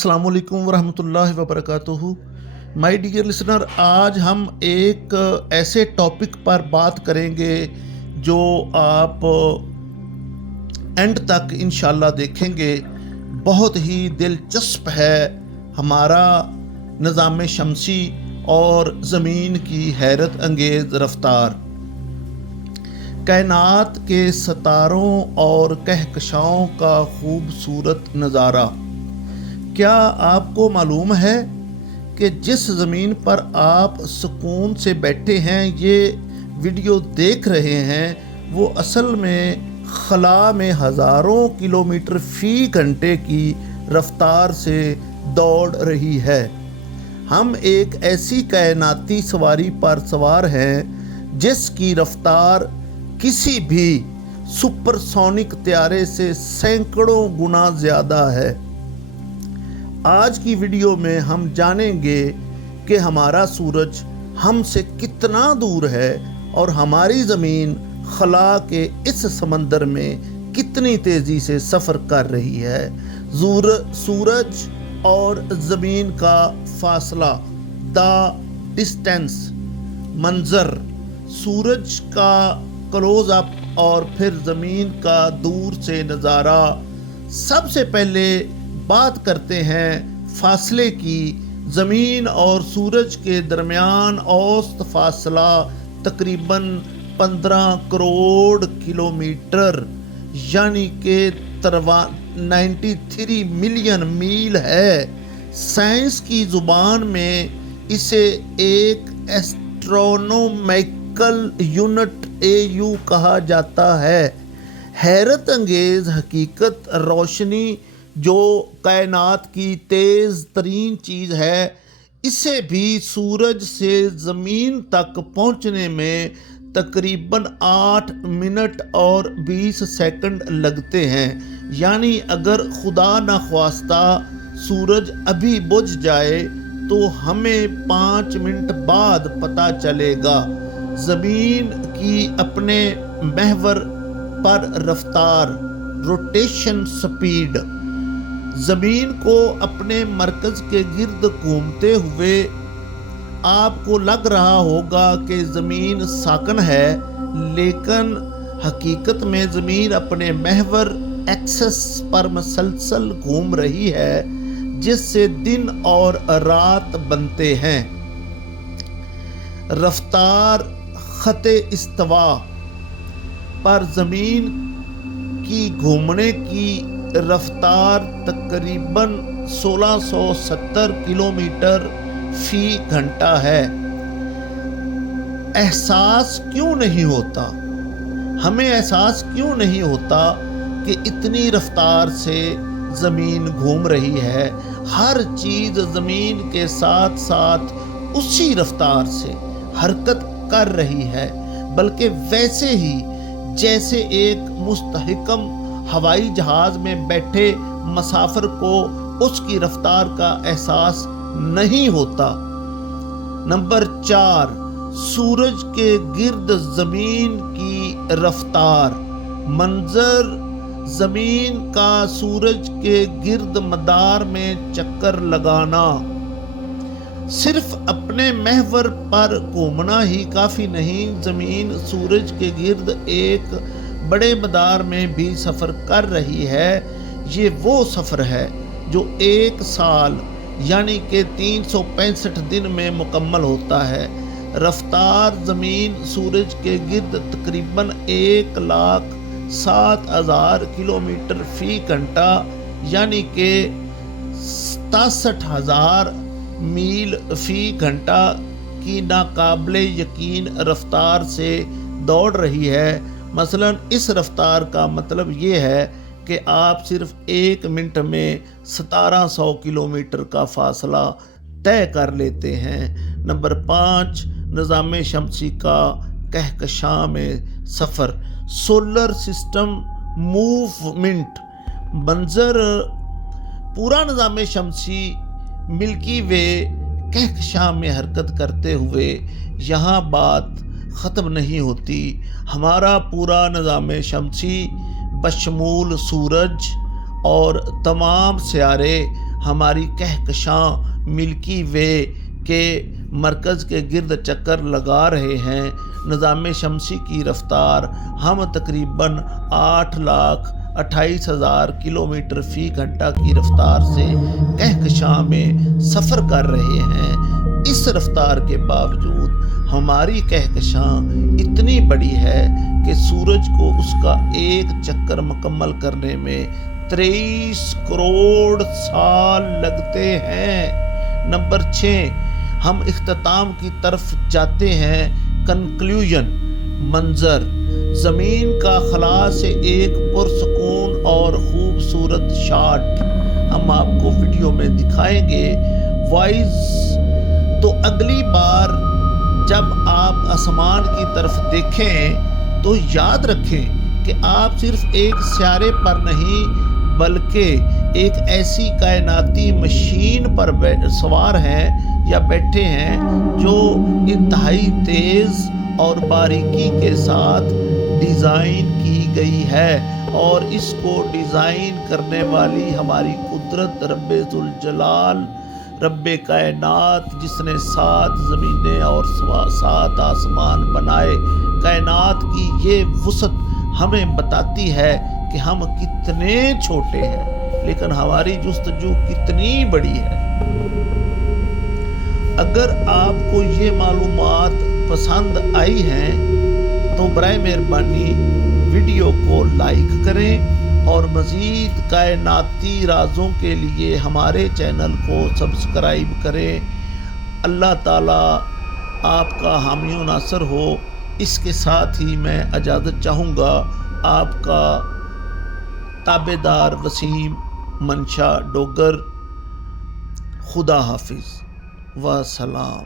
अस्सलाम वालेकुम वरहमतुल्लाहि वबरकातुहू। माय डियर लिसनर, आज हम एक ऐसे टॉपिक पर बात करेंगे जो आप एंड तक इंशाल्लाह देखेंगे। बहुत ही दिलचस्प है हमारा निज़ाम शमसी और ज़मीन की हैरत अंगेज़ रफ्तार। कायनात के सितारों और कहकशाओं का खूबसूरत नज़ारा। क्या आपको मालूम है कि जिस ज़मीन पर आप सुकून से बैठे हैं, ये वीडियो देख रहे हैं, वो असल में खला में हज़ारों किलोमीटर फ़ी घंटे की रफ्तार से दौड़ रही है। हम एक ऐसी कायनाती सवारी पर सवार हैं जिसकी रफ्तार किसी भी सुपरसोनिक त्यारे से सैकड़ों गुना ज़्यादा है। आज की वीडियो में हम जानेंगे कि हमारा सूरज हमसे कितना दूर है और हमारी ज़मीन खला के इस समंदर में कितनी तेज़ी से सफ़र कर रही है। सूरज और ज़मीन का फासला, द डिस्टेंस, मंज़र, सूरज का क्लोज़ अप और फिर ज़मीन का दूर से नज़ारा। सबसे पहले बात करते हैं फासले की। ज़मीन और सूरज के दरमियान औसत फासला तकरीबन 15 करोड़ किलोमीटर यानी कि 93 मिलियन मील है। साइंस की ज़ुबान में इसे एक एस्ट्रोनॉमिकल यूनिट AU कहा जाता है। हैरत अंगेज़ हकीकत, रोशनी जो कायनात की तेज़ तरीन चीज़ है, इसे भी सूरज से ज़मीन तक पहुँचने में तकरीबन 8 मिनट और 20 सेकंड लगते हैं। यानी अगर खुदा न ख्वास्ता सूरज अभी बुझ जाए तो हमें 5 मिनट बाद पता चलेगा। ज़मीन की अपने महवर पर रफ्तार, रोटेशन स्पीड, ज़मीन को अपने मरकज़ के गिर्द घूमते हुए आपको लग रहा होगा कि ज़मीन साकन है, लेकिन हकीकत में ज़मीन अपने महवर एक्सिस पर मसलसल घूम रही है, जिससे दिन और रात बनते हैं। रफ्तार ख़ते इस्तवा पर ज़मीन की घूमने की रफ्तार तकरीबन 1670 किलोमीटर फ़ी घंटा है। एहसास क्यों नहीं होता, हमें एहसास क्यों नहीं होता कि इतनी रफ्तार से ज़मीन घूम रही है। हर चीज़ ज़मीन के साथ साथ उसी रफ्तार से हरकत कर रही है, बल्कि वैसे ही जैसे एक मुस्तहकम हवाई जहाज़ में बैठे मुसाफिर को उसकी रफ्तार का एहसास नहीं होता। नंबर 4, सूरज के गिर्द ज़मीन की रफ्तार। मंजर ज़मीन का सूरज के गिर्द मदार में चक्कर लगाना। सिर्फ अपने महवर पर घूमना ही काफ़ी नहीं, ज़मीन सूरज के गिर्द एक बड़े मदार में भी सफ़र कर रही है। ये वो सफ़र है जो एक साल यानी कि 365 दिन में मुकम्मल होता है। रफ्तार ज़मीन सूरज के गिर्द तकरीबन 1,07,000 किलोमीटर फ़ी घंटा यानी कि 67,000 मील फ़ी घंटा की नाकाबिले यकीन रफ्तार से दौड़ रही है। मसलन इस रफ्तार का मतलब ये है कि आप सिर्फ 1 मिनट में 1700 किलोमीटर का फासला तय कर लेते हैं। नंबर 5, निज़ाम शमसी का कहकशां में सफ़र। Solar system movement. मंजर पूरा निज़ाम शमसी मिल्की वे कहकशां में हरकत करते हुए यहाँ बात ख़त्म नहीं होती। हमारा पूरा निज़ाम शमसी बशमूल सूरज और तमाम सियारे ہماری کہکشاں ملکی وے کے مرکز کے گرد چکر لگا رہے ہیں۔ نظام شمسی کی رفتار ہم تقریباً 8,28,000 کلومیٹر فی گھنٹہ کی رفتار سے کہکشاں میں سفر کر رہے ہیں۔ اس رفتار کے باوجود ہماری کہکشاں اتنی بڑی ہے کہ سورج کو اس کا ایک چکر مکمل کرنے میں 23 کروڑ سال لگتے ہیں۔ نمبر 6، ہم اختتام کی طرف جاتے ہیں۔ کنکلیوژن، منظر زمین کا خلا سے ایک پرسکون اور خوبصورت شاٹ ہم آپ کو ویڈیو میں دکھائیں گے۔ وائز تو اگلی بار جب آپ آسمان کی طرف دیکھیں تو یاد رکھیں کہ آپ صرف ایک سیارے پر نہیں بلکہ ایک ایسی کائناتی مشین پر سوار ہیں یا بیٹھے ہیں جو انتہائی تیز اور باریکی کے ساتھ ڈیزائن کی گئی ہے، اور اس کو ڈیزائن کرنے والی ہماری قدرت رب ذوالجلال، رب کائنات، جس نے 7 زمینیں اور 7 آسمان بنائے، کائنات کی یہ وسعت ہمیں بتاتی ہے کہ ہم کتنے چھوٹے ہیں لیکن ہماری جستجو کتنی بڑی ہے۔ اگر آپ کو یہ معلومات پسند آئی ہیں تو برائے مہربانی ویڈیو کو لائک کریں اور مزید کائناتی رازوں کے لیے ہمارے چینل کو سبسکرائب کریں۔ اللہ تعالیٰ آپ کا حامی و ناصر ہو۔ اس کے ساتھ ہی میں اجازت چاہوں گا۔ آپ کا تابع دار وسیم منشا ڈوگر۔ خدا حافظ و سلام۔